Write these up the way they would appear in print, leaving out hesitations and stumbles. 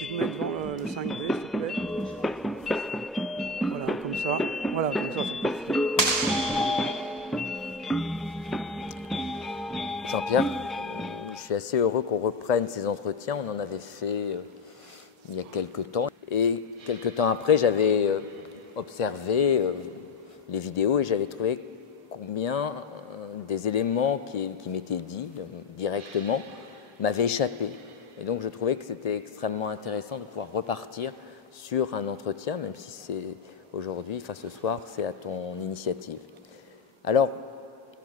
Tu te mets devant le 5B, s'il te plaît. Voilà, comme ça. Voilà, comme ça, c'est parfait. Jean-Pierre, je suis assez heureux qu'on reprenne ces entretiens. On en avait fait il y a quelque temps. Et quelque temps après, j'avais observé les vidéos et j'avais trouvé combien des éléments qui m'étaient dits directement m'avaient échappé. Et donc, je trouvais que c'était extrêmement intéressant de pouvoir repartir sur un entretien, même si c'est aujourd'hui, enfin ce soir, c'est à ton initiative. Alors,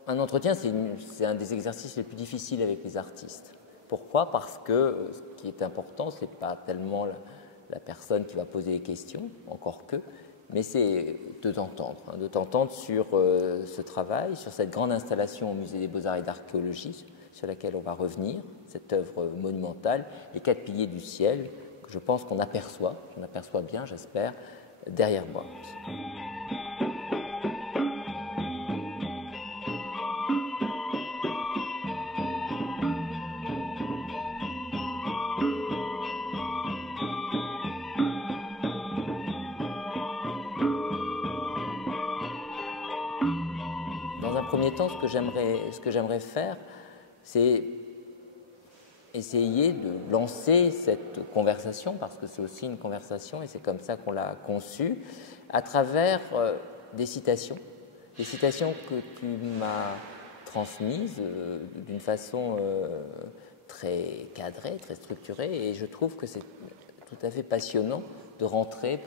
un entretien, c'est un des exercices les plus difficiles avec les artistes. Pourquoi? Parce que ce qui est important, ce n'est pas tellement la personne qui va poser les questions, encore que, mais c'est de t'entendre sur ce travail, sur cette grande installation au Musée des Beaux-Arts et d'Archéologie, sur laquelle on va revenir, cette œuvre monumentale, les 4 piliers du ciel, que je pense qu'on aperçoit, j'en aperçois bien, j'espère, derrière moi. Dans un premier temps, ce que j'aimerais faire, c'est essayer de lancer cette conversation, parce que c'est aussi une conversation et c'est comme ça qu'on l'a conçue, à travers des citations que tu m'as transmises d'une façon très cadrée, très structurée, et je trouve que c'est tout à fait passionnant pour rentrer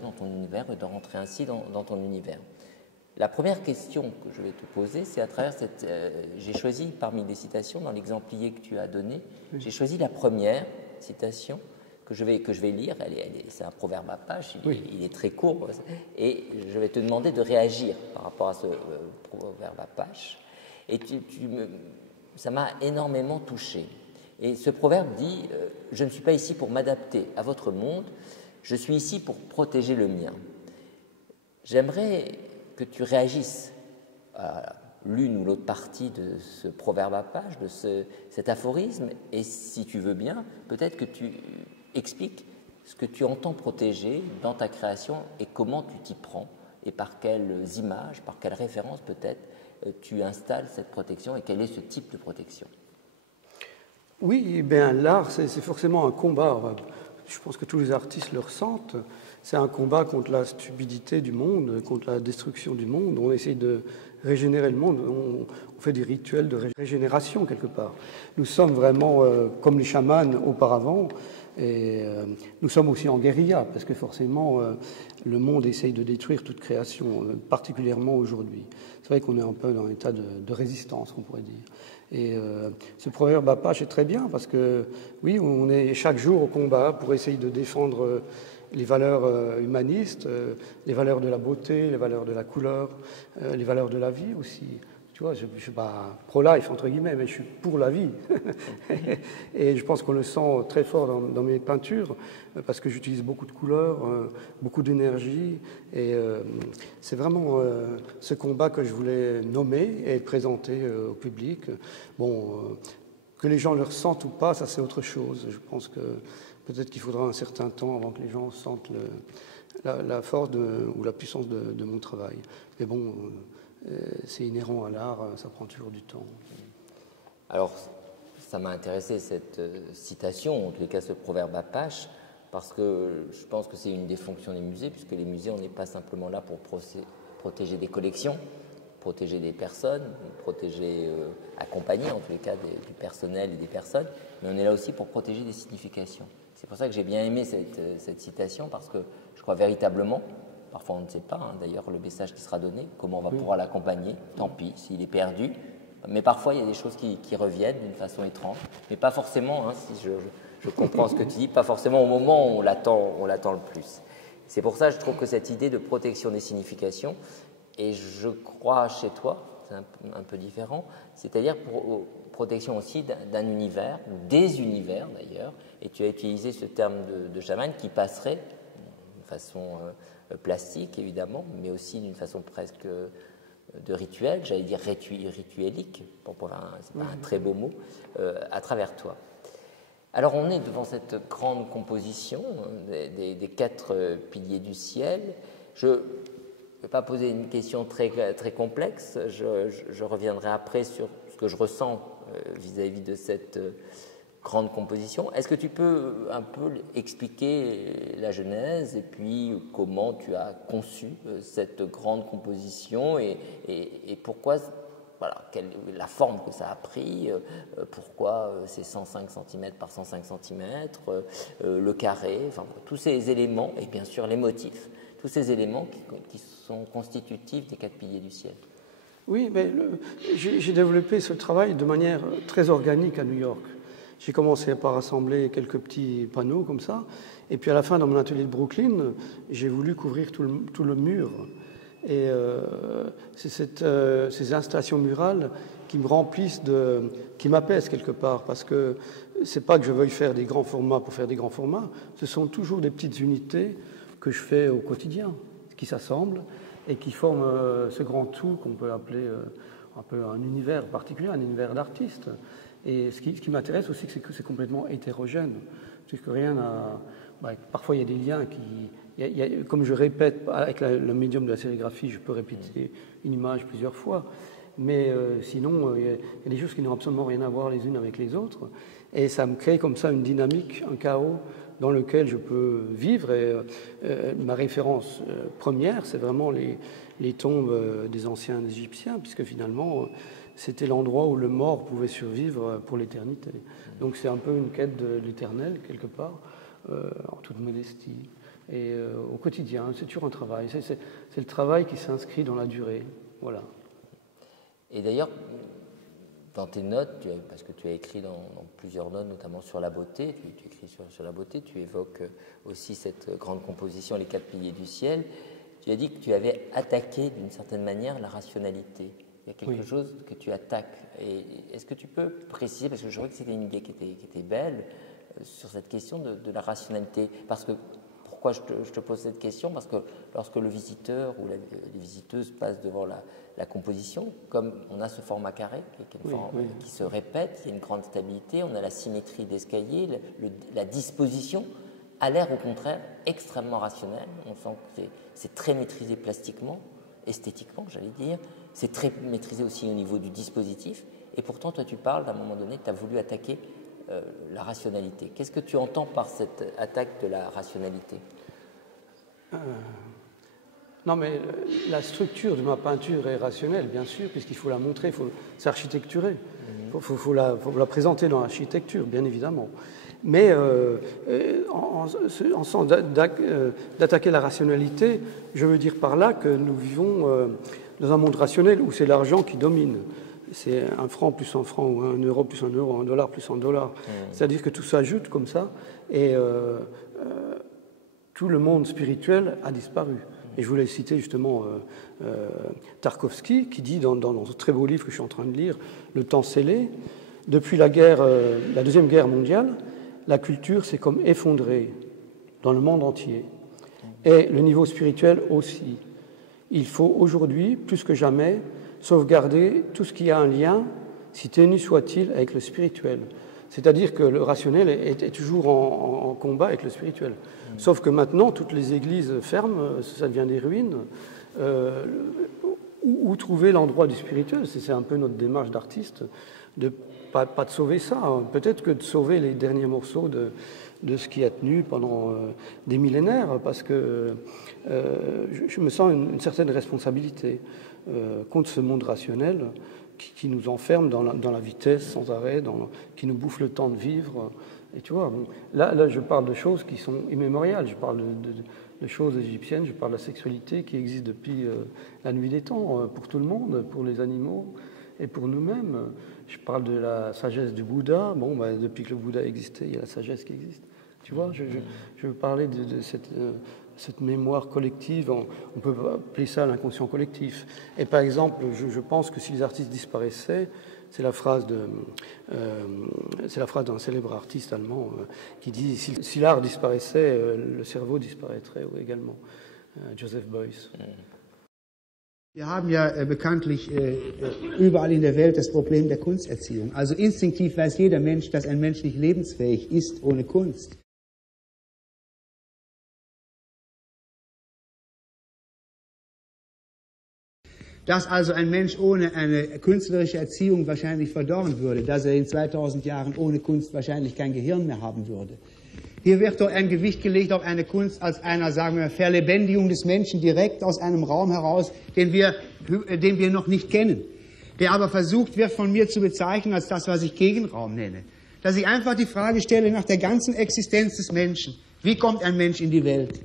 dans ton univers et de rentrer ainsi dans ton univers. La première question que je vais te poser, c'est à travers cette... j'ai choisi parmi les citations, dans l'exemplier que tu as donné, j'ai choisi la première citation que je vais lire. C'est un proverbe à page, il est très court, et je vais te demander de réagir par rapport à ce proverbe à page. Et ça m'a énormément touché. Et ce proverbe dit « Je ne suis pas ici pour m'adapter à votre monde, je suis ici pour protéger le mien ». J'aimerais que tu réagisses à l'une ou l'autre partie de ce proverbe à page, de cet aphorisme, et si tu veux bien, peut-être que tu expliques ce que tu entends protéger dans ta création et comment tu t'y prends, et par quelles images, par quelles références peut-être tu installes cette protection et quel est ce type de protection. Oui, bien l'art, c'est forcément un combat. Je pense que tous les artistes le ressentent. C'est un combat contre la stupidité du monde, contre la destruction du monde. On essaie de régénérer le monde. On fait des rituels de régénération quelque part. Nous sommes vraiment comme les chamans auparavant. Et nous sommes aussi en guérilla, parce que forcément, le monde essaye de détruire toute création, particulièrement aujourd'hui. C'est vrai qu'on est un peu dans un état de résistance, on pourrait dire. Et ce proverbe à page est très bien, parce que, oui, on est chaque jour au combat pour essayer de défendre les valeurs humanistes, les valeurs de la beauté, les valeurs de la couleur, les valeurs de la vie aussi. Tu vois, je ne suis pas pro-life, entre guillemets, mais je suis pour la vie. Et je pense qu'on le sent très fort dans mes peintures, parce que j'utilise beaucoup de couleurs, beaucoup d'énergie. Et c'est vraiment ce combat que je voulais nommer et présenter au public. Bon, que les gens le ressentent ou pas, ça c'est autre chose. Je pense que peut-être qu'il faudra un certain temps avant que les gens sentent la force ou la puissance de mon travail. Mais bon... c'est inhérent à l'art, ça prend toujours du temps. Alors, ça m'a intéressé cette citation, en tous les cas ce proverbe à page, parce que je pense que c'est une des fonctions des musées, puisque les musées, on n'est pas simplement là pour protéger des collections, protéger des personnes, protéger, accompagner en tous les cas du personnel et des personnes, mais on est là aussi pour protéger des significations. C'est pour ça que j'ai bien aimé cette citation, parce que je crois véritablement, parfois on ne sait pas, d'ailleurs le message qui sera donné, comment on va pouvoir l'accompagner, tant pis s'il est perdu, mais parfois il y a des choses qui reviennent d'une façon étrange, mais pas forcément, si je comprends ce que tu dis, pas forcément au moment où on l'attend le plus. C'est pour ça que je trouve que cette idée de protection des significations, et je crois chez toi, c'est un peu différent, c'est-à-dire protection aussi d'un univers, des univers d'ailleurs, et tu as utilisé ce terme de chaman qui passerait de façon plastique évidemment, mais aussi d'une façon presque de rituel, j'allais dire rituelique, c'est pas un très beau mot, à travers toi. Alors on est devant cette grande composition des 4 piliers du ciel. Je ne vais pas poser une question très, très complexe, je reviendrai après sur ce que je ressens vis-à-vis de cette grande composition. Est-ce que tu peux un peu expliquer la genèse et puis comment tu as conçu cette grande composition et pourquoi, voilà, la forme que ça a pris, pourquoi c'est 105 cm par 105 cm, le carré, enfin, tous ces éléments et bien sûr les motifs, tous ces éléments qui sont constitutifs des 4 piliers du ciel. Oui, mais j'ai développé ce travail de manière très organique à New York. J'ai commencé par assembler quelques petits panneaux comme ça, et puis à la fin, dans mon atelier de Brooklyn, j'ai voulu couvrir tout le mur. Et c'est ces installations murales qui me remplissent qui m'apaisent quelque part, parce que c'est pas que je veuille faire des grands formats pour faire des grands formats, ce sont toujours des petites unités que je fais au quotidien, qui s'assemblent et qui forment ce grand tout qu'on peut appeler un peu un univers particulier, un univers d'artistes. Et ce qui m'intéresse aussi, c'est que c'est complètement hétérogène, puisque rien n'a... parfois, il y a des liens qui... comme je répète, avec le médium de la sérigraphie, je peux répéter une image plusieurs fois, mais sinon, il y a des choses qui n'ont absolument rien à voir les unes avec les autres, et ça me crée comme ça une dynamique, un chaos dans lequel je peux vivre. Et ma référence première, c'est vraiment les tombes des anciens Égyptiens, puisque finalement... c'était l'endroit où le mort pouvait survivre pour l'éternité. Donc c'est un peu une quête de l'éternel, quelque part, en toute modestie. Et au quotidien, c'est toujours un travail. C'est le travail qui s'inscrit dans la durée. Voilà. Et d'ailleurs, dans tes notes, parce que tu as écrit dans plusieurs notes, notamment sur la beauté, tu écris sur la beauté, tu évoques aussi cette grande composition, les 4 piliers du ciel. Tu as dit que tu avais attaqué d'une certaine manière la rationalité. Il y a quelque chose que tu attaques. Est-ce que tu peux préciser, parce que je trouvais que c'était une idée qui était belle, sur cette question de la rationalité. Parce que, pourquoi je te pose cette question? Parce que lorsque le visiteur ou les visiteuses passent devant la composition, comme on a ce format carré qui se répète, il y a une grande stabilité, on a la symétrie d'escalier, la disposition a l'air au contraire extrêmement rationnelle. On sent que c'est très maîtrisé plastiquement, esthétiquement, j'allais dire. C'est très maîtrisé aussi au niveau du dispositif. Et pourtant, toi, tu parles d'un moment donné que tu as voulu attaquer la rationalité. Qu'est-ce que tu entends par cette attaque de la rationalité? Non, mais la structure de ma peinture est rationnelle, bien sûr, puisqu'il faut la montrer, c'est architecturé. Il faut la présenter dans l'architecture, bien évidemment. Mais en sens d'attaquer la rationalité, je veux dire par là que nous vivons dans un monde rationnel où c'est l'argent qui domine. C'est un franc plus un franc, ou un euro plus un euro, un dollar plus un dollar. C'est-à-dire que tout s'ajoute comme ça, et tout le monde spirituel a disparu. Et je voulais citer justement Tarkovsky, qui dit dans ce très beau livre que je suis en train de lire, Le temps scellé, depuis la Deuxième Guerre mondiale, la culture s'est comme effondrée dans le monde entier. Et le niveau spirituel aussi. Il faut aujourd'hui, plus que jamais, sauvegarder tout ce qui a un lien, si ténu soit-il, avec le spirituel. C'est-à-dire que le rationnel est toujours en combat avec le spirituel. Sauf que maintenant, toutes les églises ferment, ça devient des ruines. Où trouver l'endroit du spirituel? C'est un peu notre démarche d'artiste, pas de sauver ça, hein. Peut-être que de sauver les derniers morceaux de ce qui a tenu pendant des millénaires, parce que je me sens une certaine responsabilité contre ce monde rationnel qui nous enferme dans la vitesse sans arrêt, qui nous bouffe le temps de vivre. Et tu vois, bon, là, je parle de choses qui sont immémoriales, je parle de choses égyptiennes, je parle de la sexualité qui existe depuis la nuit des temps, pour tout le monde, pour les animaux et pour nous-mêmes. Je parle de la sagesse du Bouddha. Bon, depuis que le Bouddha existait, il y a la sagesse qui existe. Tu vois, je veux parler de cette mémoire collective. On peut appeler ça l'inconscient collectif. Et par exemple, je pense que si les artistes disparaissaient, c'est la phrase d'un célèbre artiste allemand qui dit si l'art disparaissait, le cerveau disparaîtrait également. Joseph Beuys. Wir haben ja bekanntlich überall in der Welt das Problem der Kunsterziehung. Also instinktiv weiß jeder Mensch, dass ein Mensch nicht lebensfähig ist ohne Kunst. Dass also ein Mensch ohne eine künstlerische Erziehung wahrscheinlich verdorren würde, dass er in 2000 Jahren ohne Kunst wahrscheinlich kein Gehirn mehr haben würde. Hier wird doch ein Gewicht gelegt auf eine Kunst als einer, sagen wir, Verlebendigung des Menschen direkt aus einem Raum heraus, den wir noch nicht kennen, der aber versucht wird von mir zu bezeichnen als das, was ich Gegenraum nenne. Dass ich einfach die Frage stelle nach der ganzen Existenz des Menschen. Wie kommt ein Mensch in die Welt?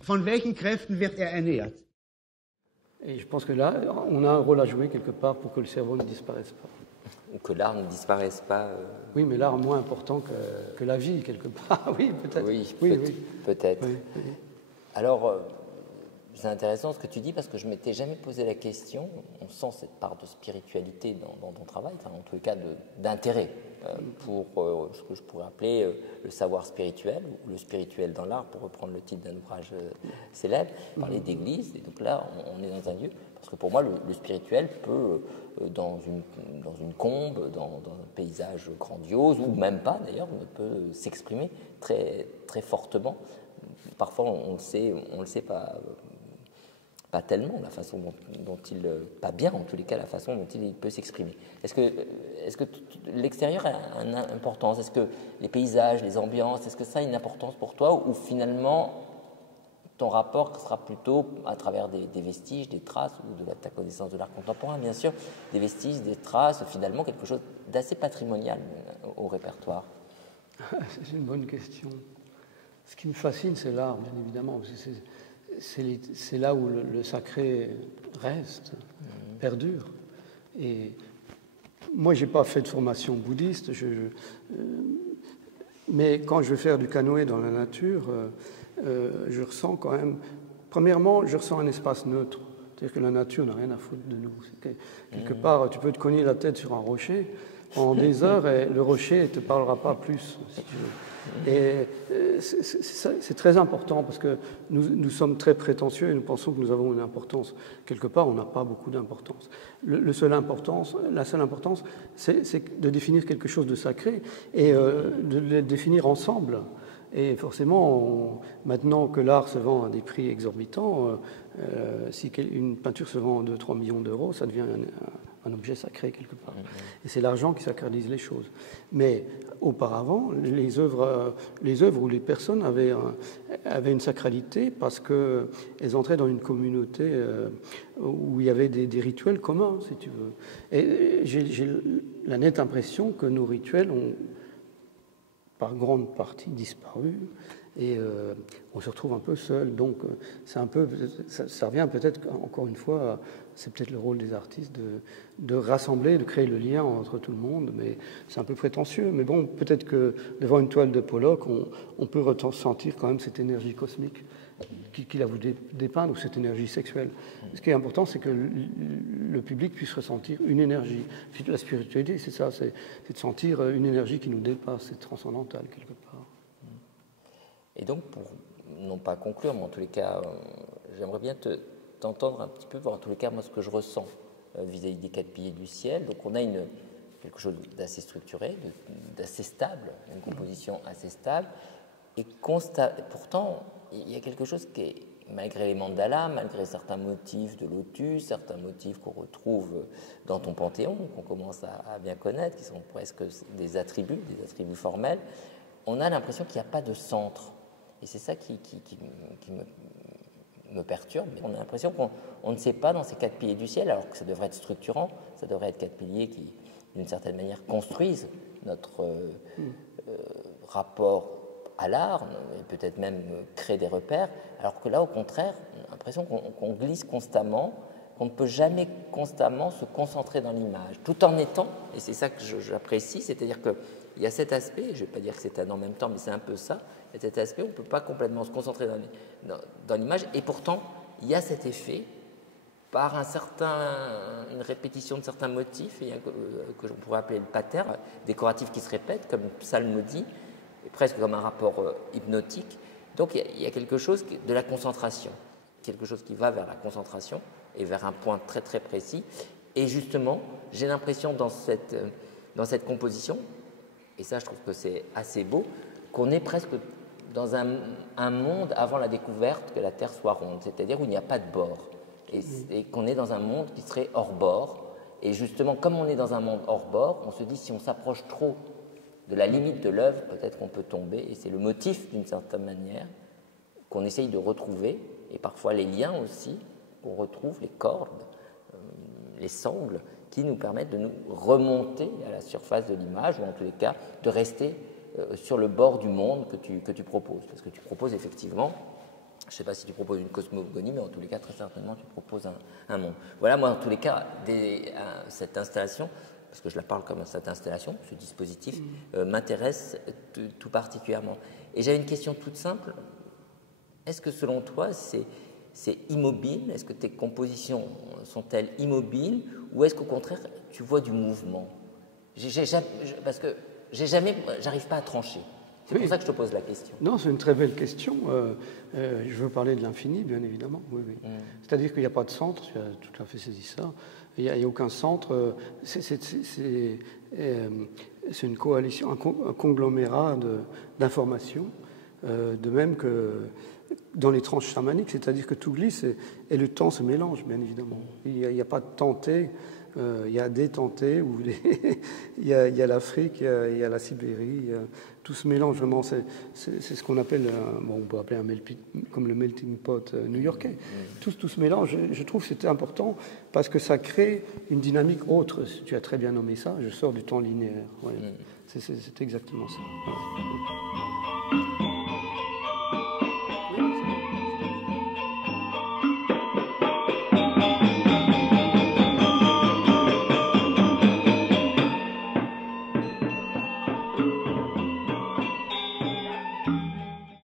Von welchen Kräften wird er ernährt? Et je pense que là, on a un rôle à jouer quelque part pour que le cerveau ne disparaisse pas. Ou que l'art ne disparaisse pas. Oui, mais l'art moins important que la vie, quelque part. Oui, peut-être. Oui, oui. Peut-être. Oui, oui. Alors, c'est intéressant ce que tu dis parce que je ne m'étais jamais posé la question. On sent cette part de spiritualité dans ton travail, enfin, en tous les cas d'intérêt pour ce que je pourrais appeler le savoir spirituel ou le spirituel dans l'art, pour reprendre le titre d'un ouvrage célèbre, parler d'église. Et donc là, on est dans un lieu. Parce que pour moi, le spirituel peut, dans une combe, dans un paysage grandiose, ou même pas d'ailleurs, peut s'exprimer très, très fortement. Parfois, on le sait pas tellement, la façon dont il, pas bien en tous les cas, la façon dont il peut s'exprimer. Est-ce que l'extérieur a une importance? Est-ce que les paysages, les ambiances, est-ce que ça a une importance pour toi, ou finalement ton rapport sera plutôt à travers des vestiges, des traces, ou de ta connaissance de l'art contemporain, bien sûr, des vestiges, des traces, finalement quelque chose d'assez patrimonial au répertoire? C'est une bonne question. Ce qui me fascine, c'est l'art, bien évidemment. C'est là où le sacré reste, perdure. Et moi, je n'ai pas fait de formation bouddhiste, mais quand je vais faire du canoë dans la nature, je ressens quand même... Premièrement, je ressens un espace neutre. C'est-à-dire que la nature n'a rien à foutre de nous. Quelque part, tu peux te cogner la tête sur un rocher pendant des heures et le rocher ne te parlera pas plus, si tu veux. Et c'est très important parce que nous sommes très prétentieux et nous pensons que nous avons une importance. Quelque part, on n'a pas beaucoup d'importance. La seule importance, c'est de définir quelque chose de sacré et de le définir ensemble. Et forcément, maintenant que l'art se vend à des prix exorbitants, si une peinture se vend 2-3 millions d'euros, ça devient un objet sacré quelque part. Et c'est l'argent qui sacralise les choses. Mais auparavant, les œuvres où les personnes avaient une sacralité parce qu'elles entraient dans une communauté où il y avait des rituels communs, si tu veux. Et j'ai la nette impression que nos rituels ont par grande partie disparu et on se retrouve un peu seul. Donc ça revient peut-être, encore une fois, c'est peut-être le rôle des artistes de rassembler, de créer le lien entre tout le monde, mais c'est un peu prétentieux. Mais bon, peut-être que devant une toile de Pollock, on peut ressentir quand même cette énergie cosmique qu'il a voulu dépeindre, ou cette énergie sexuelle. Ce qui est important, c'est que le public puisse ressentir une énergie. La spiritualité, c'est ça, c'est de sentir une énergie qui nous dépasse, c'est transcendantal quelque part. Et donc, pour non pas conclure, mais en tous les cas, j'aimerais bien t'entendre un petit peu, voir en tous les cas, moi, ce que je ressens vis-à-vis des 4 piliers du ciel. Donc, on a quelque chose d'assez structuré, d'assez stable, une composition assez stable, et pourtant, il y a quelque chose qui est, malgré les mandalas, malgré certains motifs de lotus, certains motifs qu'on retrouve dans ton panthéon, qu'on commence à bien connaître, qui sont presque des attributs formels, on a l'impression qu'il n'y a pas de centre. Et c'est ça qui me perturbe. On a l'impression qu'on ne sait pas dans ces 4 piliers du ciel, alors que ça devrait être structurant, ça devrait être 4 piliers qui, d'une certaine manière, construisent notre rapport à l'art, et peut-être même créer des repères, alors que là, au contraire, on a l'impression qu'on glisse constamment, qu'on ne peut jamais constamment se concentrer dans l'image, tout en étant, et c'est ça que j'apprécie, c'est-à-dire qu'il y a cet aspect, je ne vais pas dire que c'est un en même temps, mais c'est un peu ça, il y a cet aspect où on ne peut pas complètement se concentrer dans l'image, et pourtant, il y a cet effet, par une répétition de certains motifs, que je pourrais appeler le pattern, décoratif qui se répète, comme une psalmodie, presque comme un rapport hypnotique. Donc il y a quelque chose de la concentration, quelque chose qui va vers la concentration et vers un point très très précis. Et justement, j'ai l'impression dans cette composition, et ça je trouve que c'est assez beau, qu'on est presque dans un monde avant la découverte que la Terre soit ronde, c'est-à-dire où il n'y a pas de bord, et qu'on est dans un monde qui serait hors bord. Et justement, comme on est dans un monde hors bord, on se dit si on s'approche trop de la limite de l'œuvre, peut-être qu'on peut tomber, et c'est le motif d'une certaine manière qu'on essaye de retrouver, et parfois les liens aussi, qu'on retrouve, les cordes, les sangles, qui nous permettent de nous remonter à la surface de l'image, ou en tous les cas, de rester sur le bord du monde que tu proposes. Parce que tu proposes effectivement, je ne sais pas si tu proposes une cosmogonie, mais en tous les cas, très certainement, tu proposes un monde. Voilà, moi, en tous les cas, cette installation, parce que je la parle comme cette installation, ce dispositif, m'intéresse tout particulièrement. Et j'avais une question toute simple. Est-ce que selon toi, c'est immobile? Est-ce que tes compositions sont-elles immobiles? Ou est-ce qu'au contraire, tu vois du mouvement? Parce que j'arrive pas à trancher. C'est pour ça que je te pose la question. Non, c'est une très belle question. Je veux parler de l'infini, bien évidemment. Oui, oui. C'est-à-dire qu'il n'y a pas de centre, tu as tout à fait saisi ça. Il n'y a aucun centre. C'est une coalition, un conglomérat d'informations, de même que dans les tranches chamaniques, c'est-à-dire que tout glisse et le temps se mélange, bien évidemment. Il n'y a pas de tenté. Il y a des tentés, il y a l'Afrique, il y a la Sibérie, tout se mélange vraiment. C'est ce qu'on appelle, on peut appeler comme le melting pot new-yorkais. Tout se mélange. Je trouve que c'était important parce que ça crée une dynamique autre. Tu as très bien nommé ça. Je sors du temps linéaire. Ouais. C'est exactement ça. Voilà.